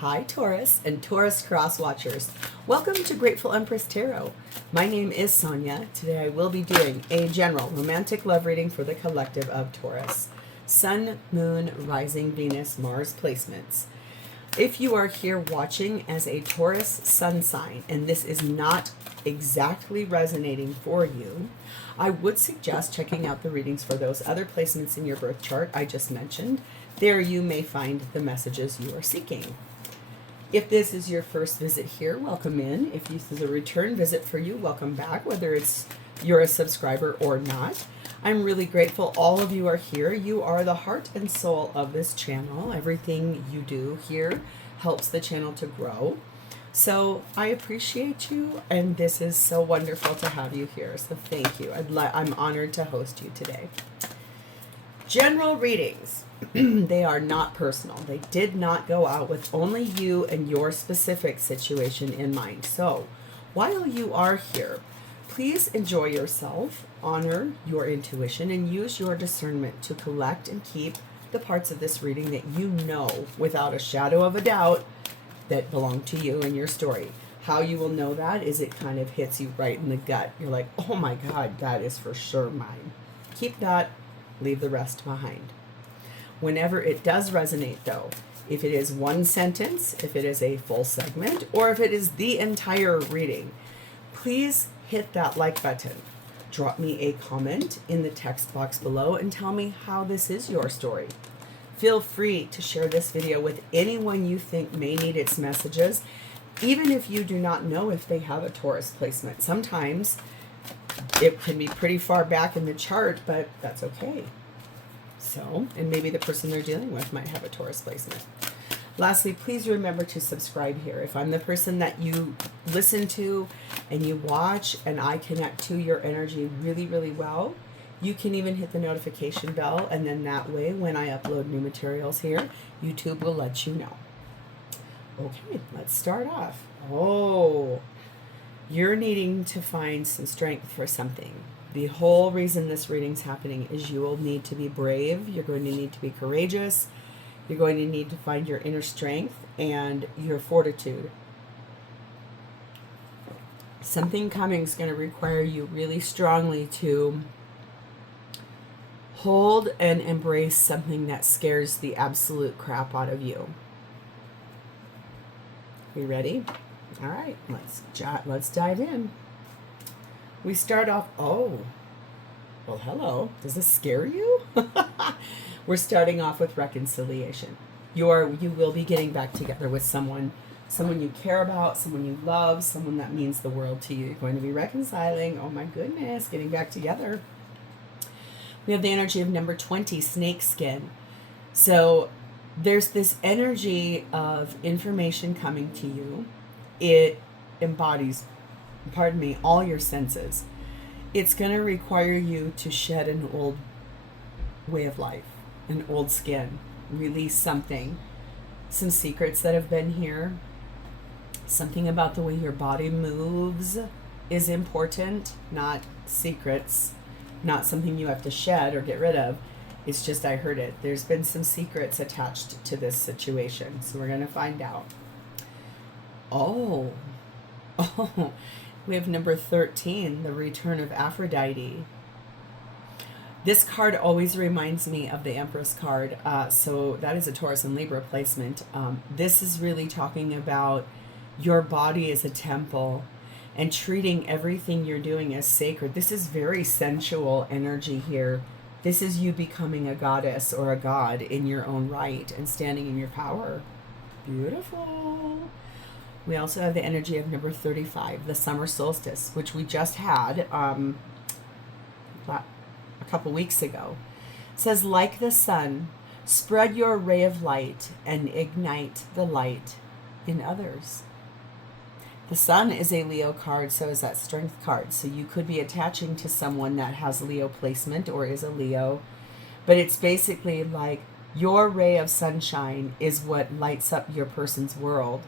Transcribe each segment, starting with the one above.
Hi Taurus and Taurus Cross Watchers. Welcome to Grateful Empress Tarot. My name is Sonia. Today I will be doing a general romantic love reading for the collective of Taurus. Sun, Moon, Rising, Venus, Mars placements. If you are here watching as a Taurus sun sign and this is not exactly resonating for you, I would suggest checking out the readings for those other placements in your birth chart I just mentioned. There you may find the messages you are seeking. If this is your first visit here, welcome in. If this is a return visit for you, welcome back, whether it's you're a subscriber or not. I'm really grateful all of you are here. You are the heart and soul of this channel. Everything you do here helps the channel to grow. So I appreciate you, and this is so wonderful to have you here. So thank you. I'm honored to host you today. General readings. They are not personal. They did not go out with only you and your specific situation in mind. So while you are here, please enjoy yourself, honor your intuition, and use your discernment to collect and keep the parts of this reading that you know without a shadow of a doubt that belong to you and your story. How you will know that is it kind of hits you right in the gut. You're like, oh my God, that is for sure mine. Keep that, leave the rest behind. Whenever it does resonate though, if it is one sentence, if it is a full segment, or if it is the entire reading, please hit that like button. Drop me a comment in the text box below and tell me how this is your story. Feel free to share this video with anyone you think may need its messages, even if you do not know if they have a Taurus placement. Sometimes it can be pretty far back in the chart, but that's okay. So, and maybe the person they're dealing with might have a Taurus placement. Lastly, please remember to subscribe here. If I'm the person that you listen to and you watch and I connect to your energy really, really well, you can even hit the notification bell, and then that way when I upload new materials here, YouTube will let you know. Okay, let's start off. Oh, you're needing to find some strength for something. The whole reason this reading's happening is you will need to be brave. You're going to need to be courageous. You're going to need to find your inner strength and your fortitude. Something coming is going to require you really strongly to hold and embrace something that scares the absolute crap out of you. You ready? All right, let's dive in. We start off, oh, well, hello. Does this scare you? We're starting off with reconciliation. You will be getting back together with someone you care about, someone you love, someone that means the world to you. You're going to be reconciling. Oh my goodness, getting back together. We have the energy of number 20, snake skin. So there's this energy of information coming to you. It embodies, pardon me, all your senses. It's going to require you to shed an old way of life, an old skin, release something, some secrets that have been here. Something about the way your body moves is important, not secrets, not something you have to shed or get rid of. It's just, I heard it. There's been some secrets attached to this situation, so we're going to find out. Oh, we have number 13, the return of Aphrodite. This card always reminds me of the Empress card. So that is a Taurus and Libra placement. This is really talking about your body as a temple and treating everything you're doing as sacred. This is very sensual energy here. This is you becoming a goddess or a god in your own right and standing in your power. Beautiful. We also have the energy of number 35, the summer solstice, which we just had a couple weeks ago. It says, like the sun, spread your ray of light and ignite the light in others. The sun is a Leo card, so is that strength card. So you could be attaching to someone that has Leo placement or is a Leo. But it's basically like your ray of sunshine is what lights up your person's world.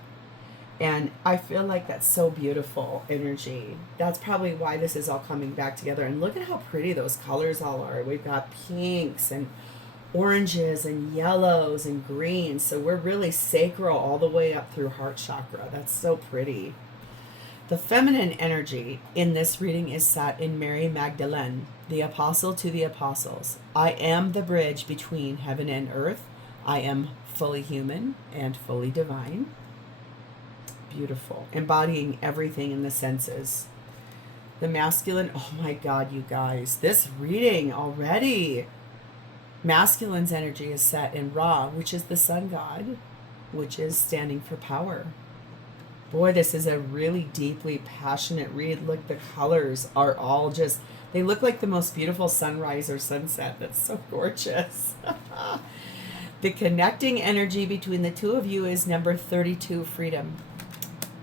And I feel like that's so beautiful energy. That's probably why this is all coming back together. And look at how pretty those colors all are. We've got pinks and oranges and yellows and greens. So we're really sacral all the way up through heart chakra. That's so pretty. The feminine energy in this reading is sat in Mary Magdalene, the apostle to the apostles. I am the bridge between heaven and earth. I am fully human and fully divine. Beautiful. Embodying everything in the senses. The masculine, oh my God, you guys, this reading already. Masculine's energy is set in Ra, which is the sun god, which is standing for power. Boy, this is a really deeply passionate read. Look, the colors are all just, they look like the most beautiful sunrise or sunset. That's so gorgeous. The connecting energy between the two of you is number 32, freedom.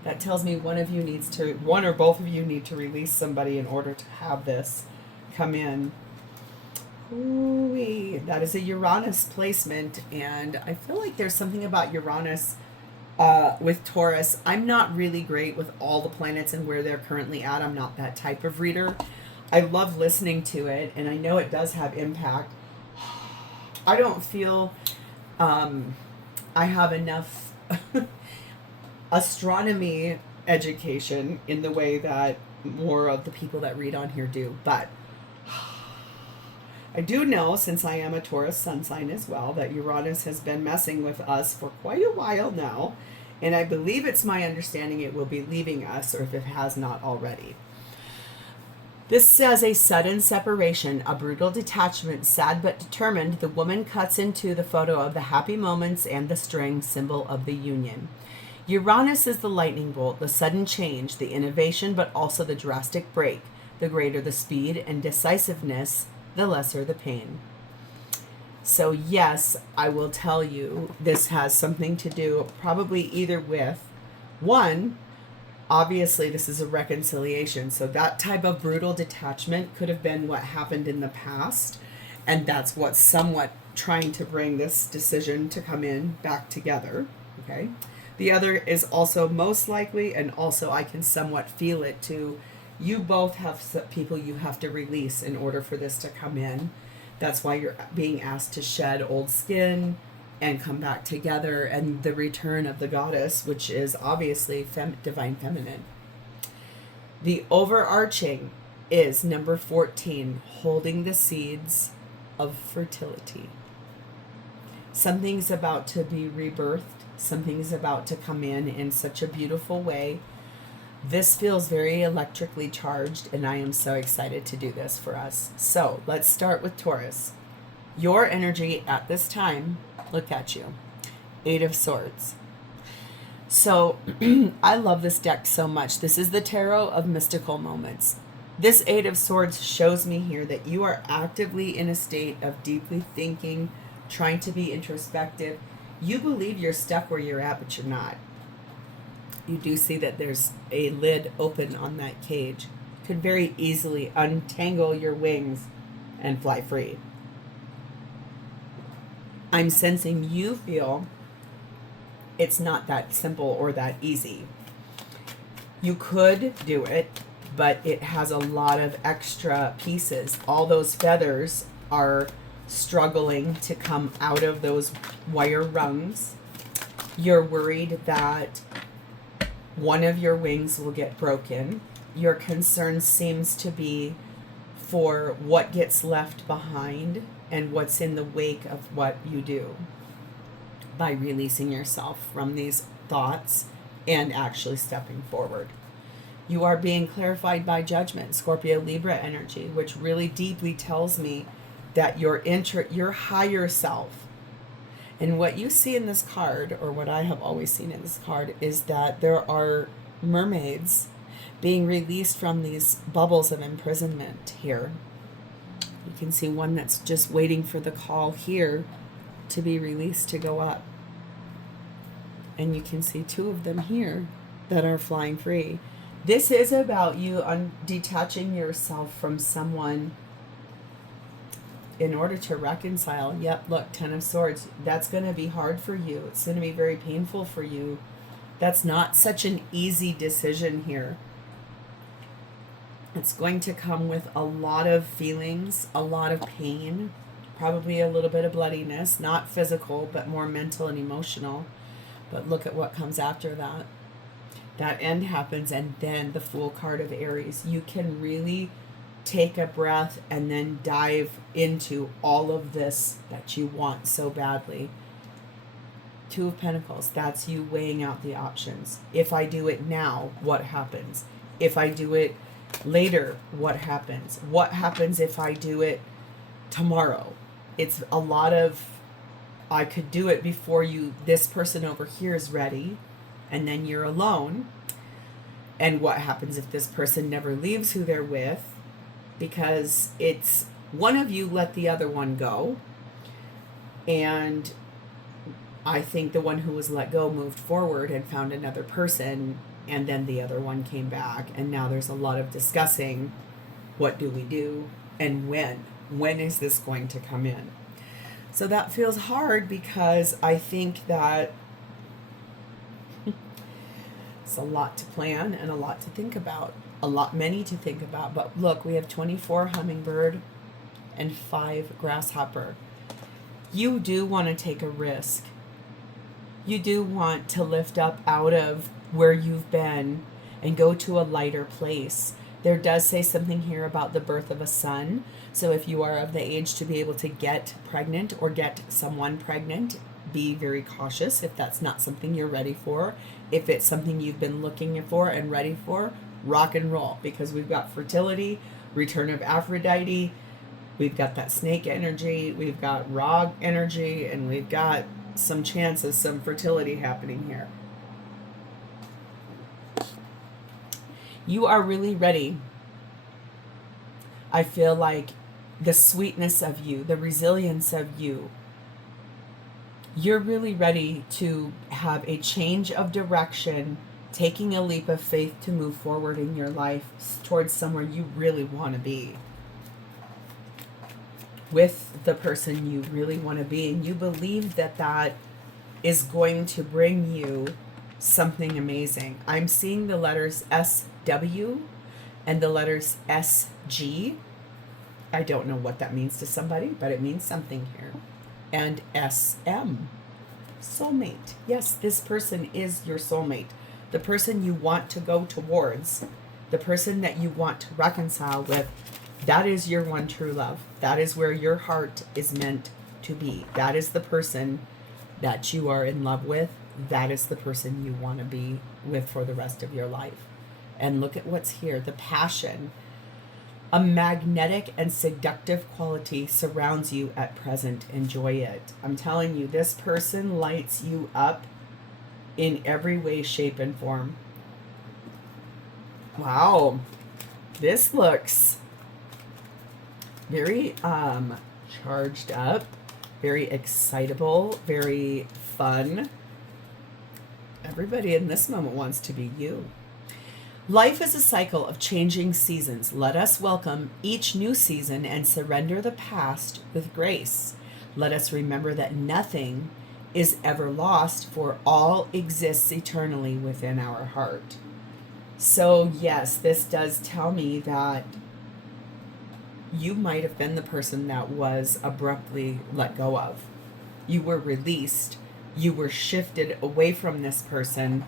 That tells me one or both of you need to release somebody in order to have this come in. Ooh-wee. That is a Uranus placement, and I feel like there's something about Uranus with Taurus. I'm not really great with all the planets and where they're currently at. I'm not that type of reader. I love listening to it, and I know it does have impact. I don't feel I have enough astronomy education in the way that more of the people that read on here do, but I do know, since I am a Taurus sun sign as well, that Uranus has been messing with us for quite a while now, and I believe it's my understanding it will be leaving us, or if it has not already. This says a sudden separation, a brutal detachment, sad but determined. The woman cuts into the photo of the happy moments and the string, symbol of the union. Uranus is the lightning bolt, the sudden change, the innovation, but also the drastic break. The greater the speed and decisiveness, the lesser the pain. So yes, I will tell you, this has something to do probably either with, one, obviously this is a reconciliation. So that type of brutal detachment could have been what happened in the past. And that's what's somewhat trying to bring this decision to come in back together. Okay. The other is also most likely, and also I can somewhat feel it too, you both have people you have to release in order for this to come in. That's why you're being asked to shed old skin and come back together, and the return of the goddess, which is obviously divine feminine. The overarching is number 14, holding the seeds of fertility. Something's about to be rebirthed. Something's about to come in such a beautiful way. This feels very electrically charged, and I am so excited to do this for us. So let's start with Taurus. Your energy at this time, look at you, 8 of Swords. So I love this deck so much. This is the Tarot of Mystical Moments. This 8 of Swords shows me here that you are actively in a state of deeply thinking, trying to be introspective. You believe you're stuck where you're at, but you're not. You do see that there's a lid open on that cage. Could very easily untangle your wings and fly free. I'm sensing you feel it's not that simple or that easy. You could do it, but it has a lot of extra pieces. All those feathers are struggling to come out of those wire rungs. You're worried that one of your wings will get broken. Your concern seems to be for what gets left behind and what's in the wake of what you do by releasing yourself from these thoughts and actually stepping forward. You are being clarified by judgment, Scorpio Libra energy, which really deeply tells me that your higher self, and what you see in this card, or what I have always seen in this card, is that there are mermaids being released from these bubbles of imprisonment here. You can see one that's just waiting for the call here to be released to go up. And you can see 2 of them here that are flying free. This is about you detaching yourself from someone in order to reconcile. Yep, look, 10 of Swords. That's going to be hard for you. It's going to be very painful for you. That's not such an easy decision here. It's going to come with a lot of feelings, a lot of pain, Probably a little bit of bloodiness, not physical, but more mental and emotional. But look at what comes after that. That end happens, and then the Fool card of Aries. You can really take a breath and then dive into all of this that you want so badly. Two of Pentacles, that's you weighing out the options. If I do it now, what happens? If I do it later, what happens? What happens if I do it tomorrow? It's a lot of, I could do it before this person over here is ready, and then you're alone. And what happens if this person never leaves who they're with? Because it's one of you let the other one go. And I think the one who was let go moved forward and found another person, and then the other one came back. And now there's a lot of discussing, what do we do and when? When is this going to come in? So that feels hard, because I think that it's a lot to plan and a lot to think about. Many to think about. But look, we have 24 hummingbird and 5 grasshopper. You do want to take a risk. You do want to lift up out of where you've been and go to a lighter place. There does say something here about the birth of a son. So if you are of the age to be able to get pregnant or get someone pregnant, be very cautious if that's not something you're ready for. If it's something you've been looking for and ready for, rock and roll, because we've got fertility, return of Aphrodite, we've got that snake energy, we've got Ra energy, and we've got some chances, some fertility happening here. You are really ready. I feel like the sweetness of you, the resilience of you, you're really ready to have a change of direction, taking a leap of faith to move forward in your life towards somewhere you really want to be, with the person you really want to be. And you believe that that is going to bring you something amazing. I'm seeing the letters SW and the letters SG. I don't know what that means to somebody, but it means something here. And SM, soulmate. Yes, this person is your soulmate. The person you want to go towards, the person that you want to reconcile with, that is your one true love. That is where your heart is meant to be. That is the person that you are in love with. That is the person you want to be with for the rest of your life. And look at what's here. The passion. A magnetic and seductive quality surrounds you at present. Enjoy it. I'm telling you, this person lights you up in every way, shape, and form. Wow. This looks very charged up, very excitable, very fun. Everybody in this moment wants to be you. Life is a cycle of changing seasons. Let us welcome each new season and surrender the past with grace. Let us remember that nothing is ever lost, for all exists eternally within our heart. So yes, this does tell me that you might have been the person that was abruptly let go of. You were released. You were shifted away from this person,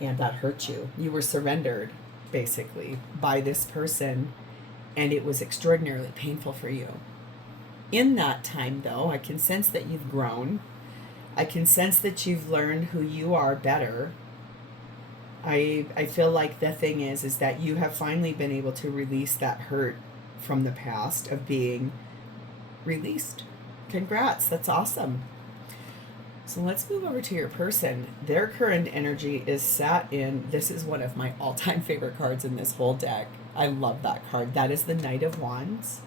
and that hurt you. You were surrendered, basically, by this person, and it was extraordinarily painful for you. In that time, though, I can sense that you've grown. I can sense that you've learned who you are better. I feel like the thing is that you have finally been able to release that hurt from the past of being released. Congrats, that's awesome. So let's move over to your person. Their current energy is sat in, this is one of my all-time favorite cards in this whole deck. I love that card. That is the Knight of Wands.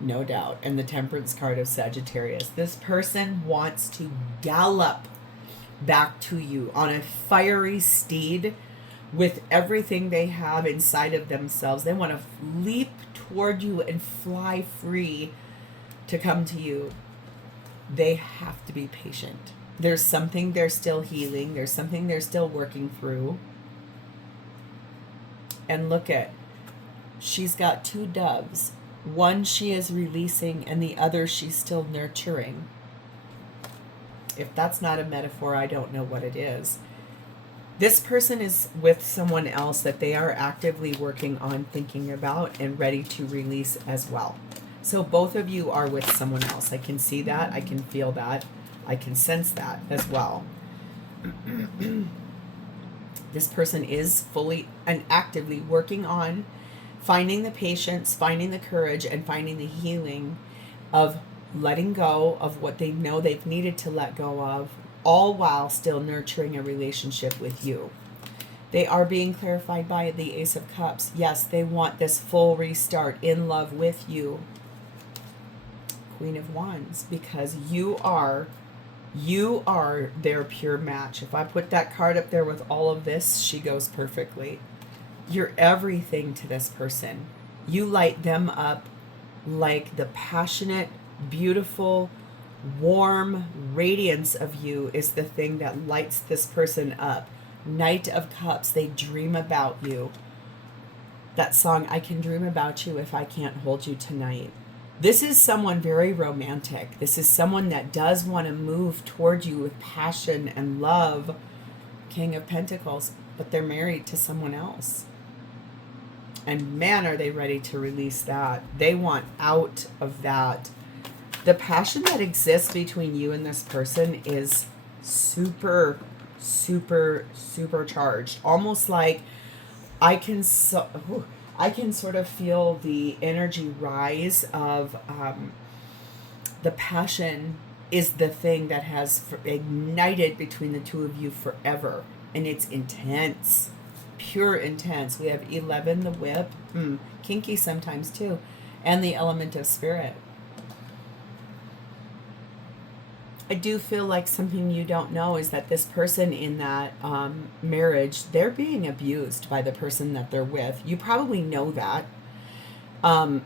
No doubt. And the Temperance card of Sagittarius. This person wants to gallop back to you on a fiery steed with everything they have inside of themselves. They want to leap toward you and fly free to come to you. They have to be patient. There's something they're still healing. There's something they're still working through. And look at, she's got 2 doves One she is releasing and the other she's still nurturing. If that's not a metaphor, I don't know what it is. This person is with someone else that they are actively working on, thinking about, and ready to release as well. So both of you are with someone else. I can see that. I can feel that. I can sense that as well. This person is fully and actively working on finding the patience, finding the courage, and finding the healing of letting go of what they know they've needed to let go of, all while still nurturing a relationship with you. They are being clarified by the Ace of Cups. Yes, they want this full restart in love with you. Queen of Wands, because you are their pure match. If I put that card up there with all of this, she goes perfectly. You're everything to this person. You light them up like the passionate, beautiful, warm radiance of you is the thing that lights this person up. Knight of Cups, they dream about you. That song, I can dream about you if I can't hold you tonight. This is someone very romantic. This is someone that does want to move toward you with passion and love. King of Pentacles, but they're married to someone else. And man, are they ready to release that. They want out of that. The passion that exists between you and this person is super, super, super charged. Almost like I can sort of feel the energy rise of the passion is the thing that has ignited between the two of you forever. And it's intense, pure intense. We have 11, the whip, kinky sometimes too, and the element of spirit. I do feel like something you don't know is that this person in that marriage, they're being abused by the person that they're with. You probably know that. A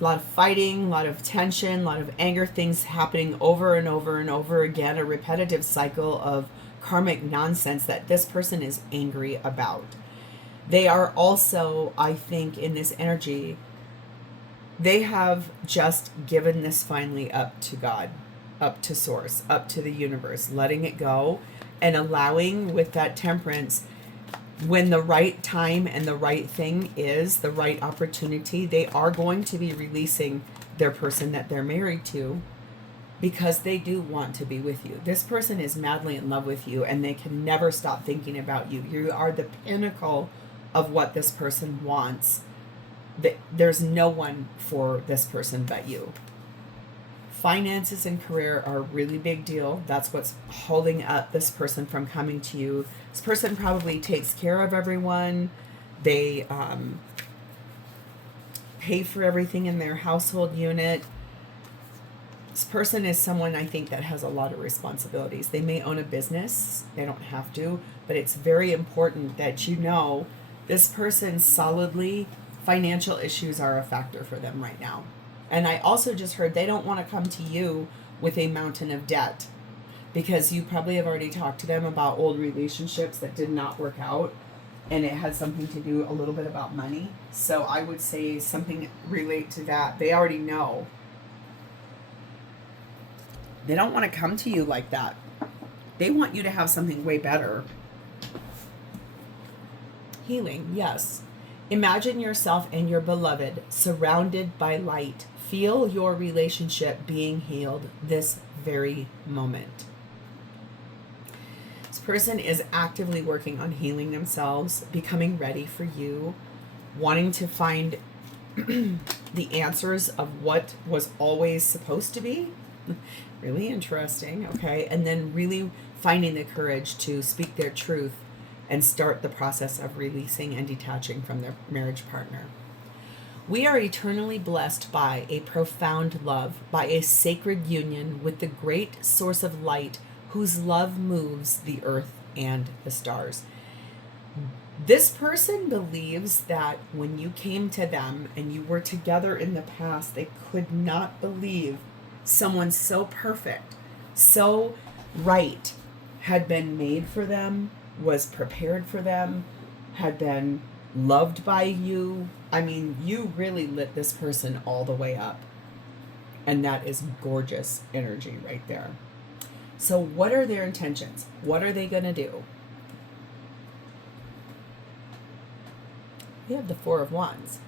lot of fighting, a lot of tension, a lot of anger, things happening over and over and over again, a repetitive cycle of karmic nonsense that this person is angry about. They are also, I think, in this energy, they have just given this finally up to God, up to source, up to the universe, letting it go and allowing with that temperance, when the right time and the right thing is, the right opportunity, they are going to be releasing their person that they're married to because they do want to be with you. This person is madly in love with you and they can never stop thinking about you. You are the pinnacle of what this person wants. There's no one for this person but you. Finances and career are a really big deal. That's what's holding up this person from coming to you. This person probably takes care of everyone. They pay for everything in their household unit. This person is someone I think that has a lot of responsibilities. They may own a business. They don't have to, but it's very important that you know this person solidly, financial issues are a factor for them right now. And I also just heard they don't want to come to you with a mountain of debt because you probably have already talked to them about old relationships that did not work out. And it had something to do a little bit about money. So I would say something relate to that. They already know. They don't want to come to you like that. They want you to have something way better. Healing, yes. Imagine yourself and your beloved surrounded by light. Feel your relationship being healed this very moment. This person is actively working on healing themselves, becoming ready for you, wanting to find the answers of what was always supposed to be. Really interesting, okay? And then really finding the courage to speak their truth and start the process of releasing and detaching from their marriage partner. We are eternally blessed by a profound love, by a sacred union with the great source of light whose love moves the earth and the stars. This person believes that when you came to them and you were together in the past, they could not believe someone so perfect, so right, had been made for them, was prepared for them, had been loved by you. I mean, you really lit this person all the way up. And that is gorgeous energy right there. So what are their intentions? What are they going to do? We have the Four of Wands.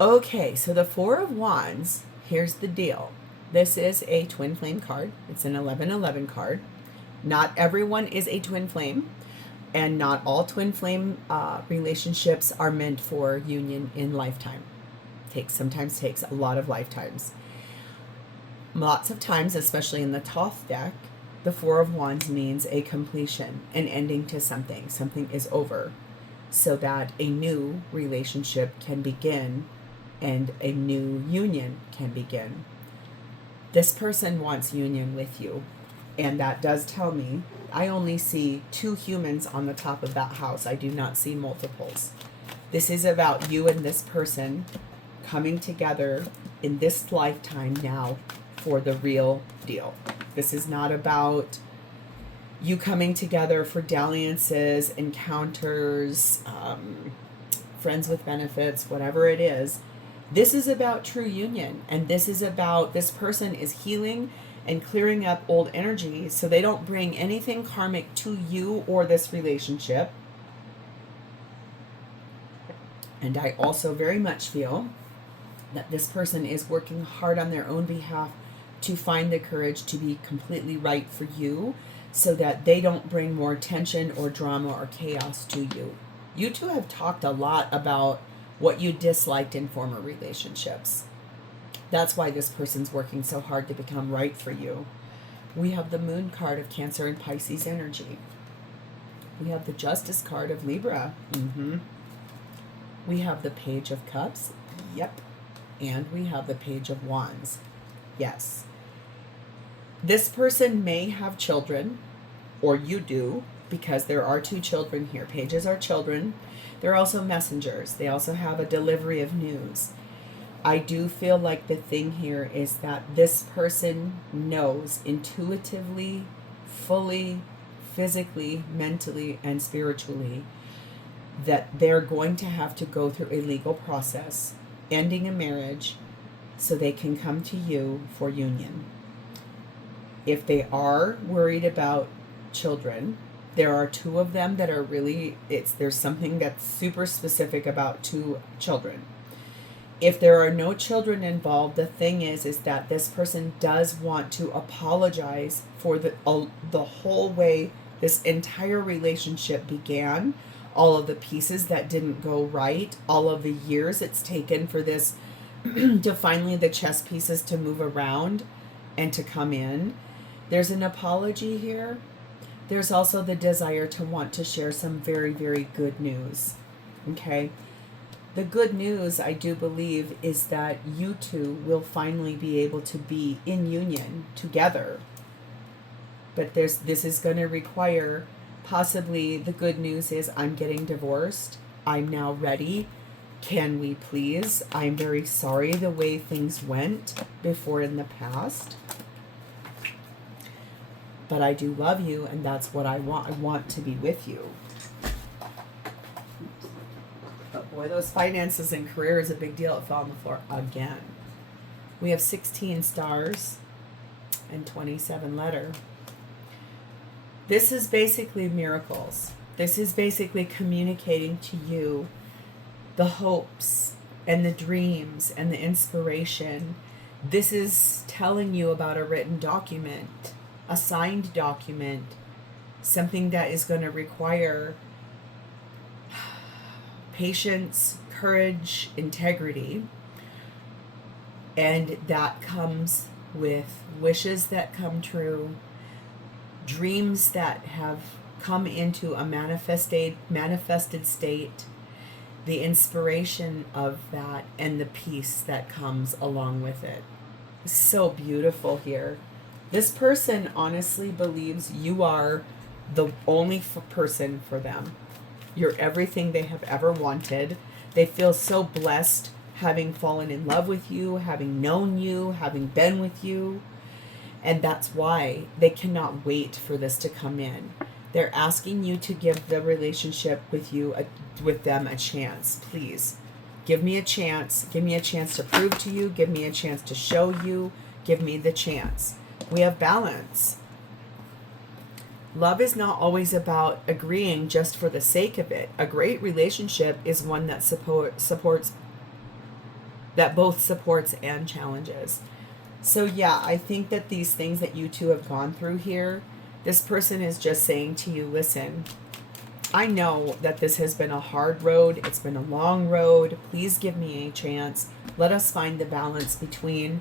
Okay, so the Four of Wands, here's the deal. This is a twin flame card. It's an 11-11 card. Not everyone is a twin flame, and not all twin flame relationships are meant for union in lifetime. Sometimes takes a lot of lifetimes. Lots of times, especially in the Thoth deck, the Four of Wands means a completion, an ending to something. Something is over, so that a new relationship can begin and a new union can begin. This person wants union with you, and that does tell me I only see 2 humans on the top of that house. I do not see multiples. This is about you and this person coming together in this lifetime now for the real deal. This is not about you coming together for dalliances, encounters, friends with benefits, whatever it is. This is about true union, and this is about this person is healing and clearing up old energy so they don't bring anything karmic to you or this relationship. And I also very much feel that this person is working hard on their own behalf to find the courage to be completely right for you so that they don't bring more tension or drama or chaos to you. You two have talked a lot about what you disliked in former relationships. That's why this person's working so hard to become right for you. We have the Moon card of Cancer and Pisces energy. We have the Justice card of Libra. We have the Page of Cups. Yep. And we have the Page of Wands. Yes. This person may have children, or you do, because there are 2 children here. Pages are children. They're also messengers. They also have a delivery of news. I do feel like the thing here is that this person knows intuitively, fully, physically, mentally, and spiritually that they're going to have to go through a legal process, ending a marriage, so they can come to you for union. If they are worried about children, there are 2 of them that are really, there's something that's super specific about 2 children. If there are no children involved, the thing is that this person does want to apologize for the whole way this entire relationship began, all of the pieces that didn't go right, all of the years it's taken for this to finally the chess pieces to move around and to come in. There's an apology here. There's also the desire to want to share some very, very good news. Okay? The good news, I do believe, is that you two will finally be able to be in union together. But this is going to require, possibly the good news is I'm getting divorced. I'm now ready. Can we please? I'm very sorry the way things went before in the past. But I do love you, and that's what I want. I want to be with you. But boy, those finances and career is a big deal. It fell on the floor again. We have 16 stars and 27 letter. This is basically miracles. This is basically communicating to you the hopes and the dreams and the inspiration. This is telling you about a written document, a signed document, something that is going to require patience, courage, integrity, and that comes with wishes that come true, dreams that have come into a manifested state, the inspiration of that, and the peace that comes along with it. It's so beautiful here. This person honestly believes you are the only person for them. You're everything they have ever wanted. They feel so blessed having fallen in love with you, having known you, having been with you. And that's why they cannot wait for this to come in. They're asking you to give the relationship with them a chance. Please give me a chance. Give me a chance to prove to you. Give me a chance to show you. Give me the chance. We have balance. Love is not always about agreeing just for the sake of it. A great relationship is one that supports, that both supports and challenges. So yeah, I think that these things that you two have gone through here, this person is just saying to you, listen, I know that this has been a hard road. It's been a long road. Please give me a chance. Let us find the balance between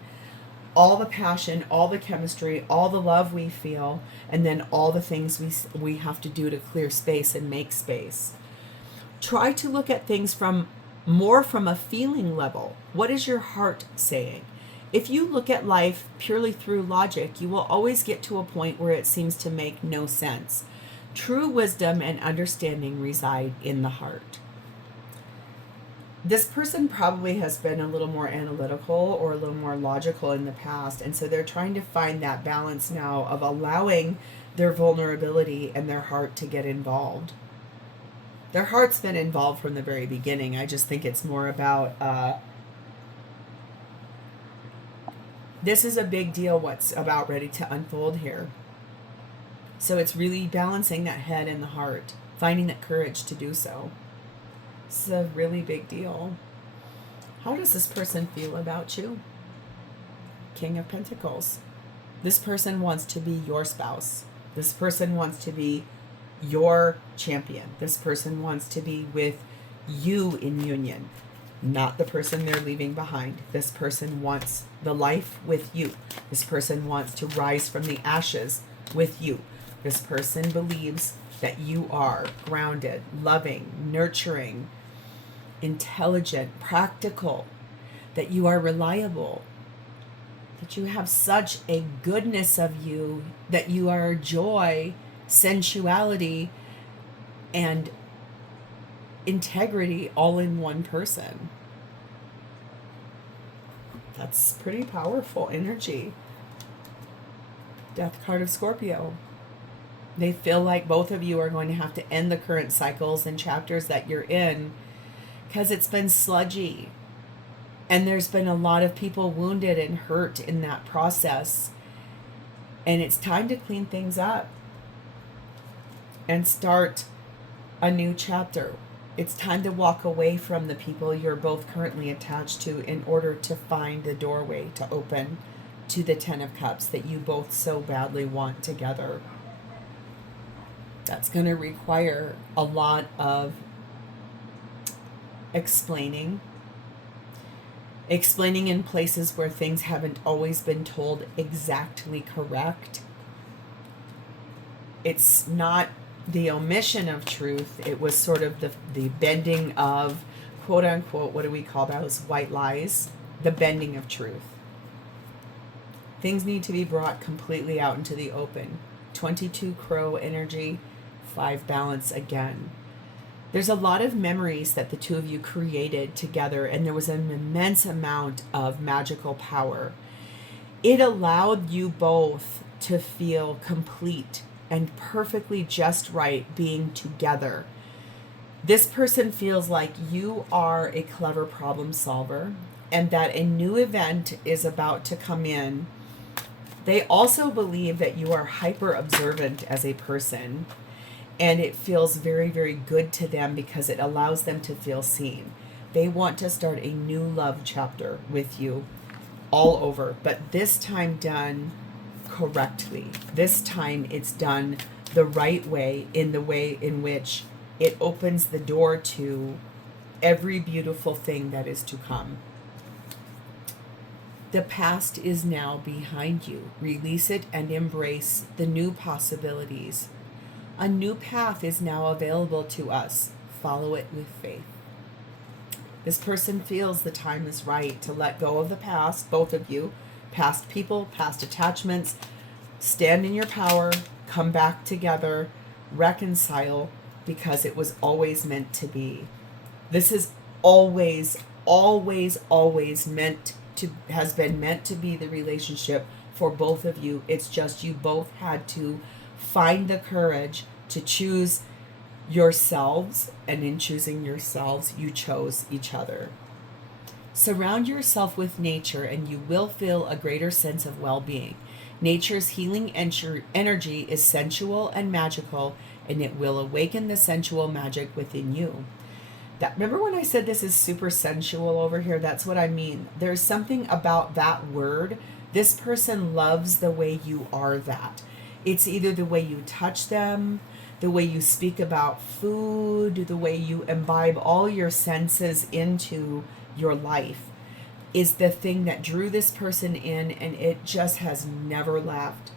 all the passion, all the chemistry, all the love we feel, and then all the things we have to do to clear space and make space. Try to look at things from a feeling level. What is your heart saying? If you look at life purely through logic, you will always get to a point where it seems to make no sense. True wisdom and understanding reside in the heart. This person probably has been a little more analytical or a little more logical in the past, and so they're trying to find that balance now of allowing their vulnerability and their heart to get involved. Their heart's been involved from the very beginning. I just think it's more about this is a big deal what's about ready to unfold here. So it's really balancing that head and the heart, finding that courage to do so. It's a really big deal. How does this person feel about you? King of Pentacles. This person wants to be your spouse. This person wants to be your champion. This person wants to be with you in union, not the person they're leaving behind. This person wants the life with you. This person wants to rise from the ashes with you. This person believes that you are grounded, loving, nurturing, intelligent, practical, that you are reliable, that you have such a goodness of you, that you are joy, sensuality, and integrity all in one person. That's pretty powerful energy. Death card of Scorpio. They feel like both of you are going to have to end the current cycles and chapters that you're in because it's been sludgy. And there's been a lot of people wounded and hurt in that process. And it's time to clean things up and start a new chapter. It's time to walk away from the people you're both currently attached to in order to find the doorway to open to the Ten of Cups that you both so badly want together. That's going to require a lot of explaining in places where things haven't always been told exactly correct. It's not the omission of truth. It was sort of the bending of, quote unquote, what do we call those? White lies. The bending of truth. Things need to be brought completely out into the open. 22 crow energy, 5 balance again. There's a lot of memories that the two of you created together, and there was an immense amount of magical power. It allowed you both to feel complete and perfectly just right being together. This person feels like you are a clever problem solver and that a new event is about to come in. They also believe that you are hyper observant as a person, and it feels very, very good to them because it allows them to feel seen. They want to start a new love chapter with you all over, but this time done correctly. This time it's done the right way, in the way in which it opens the door to every beautiful thing that is to come. The past is now behind you. Release it and embrace the new possibilities. A new path is now available to us. Follow it with faith. This person feels the time is right to let go of the past, both of you, past people, past attachments, stand in your power, come back together, reconcile, because it was always meant to be. This is always, always, always has been meant to be the relationship for both of you. It's just you both had to find the courage to choose yourselves, and in choosing yourselves, you chose each other. Surround yourself with nature and you will feel a greater sense of well-being. Nature's healing energy is sensual and magical, and it will awaken the sensual magic within you. Remember when I said this is super sensual over here? That's what I mean. There's something about that word. This person loves the way you are that. It's either the way you touch them, the way you speak about food, the way you imbibe all your senses into your life is the thing that drew this person in, and it just has never left.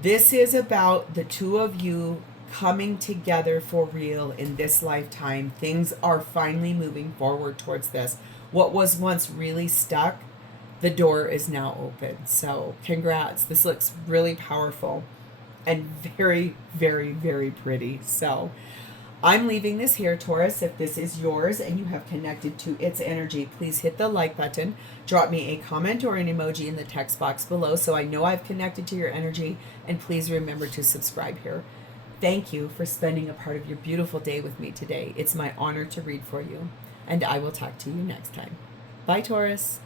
This is about the two of you coming together for real in this lifetime. Things are finally moving forward towards this. What was once really stuck, the door is now open. So congrats. This looks really powerful and very, very, very pretty. So I'm leaving this here, Taurus. If this is yours and you have connected to its energy, please hit the like button. Drop me a comment or an emoji in the text box below so I know I've connected to your energy. And please remember to subscribe here. Thank you for spending a part of your beautiful day with me today. It's my honor to read for you. And I will talk to you next time. Bye, Taurus.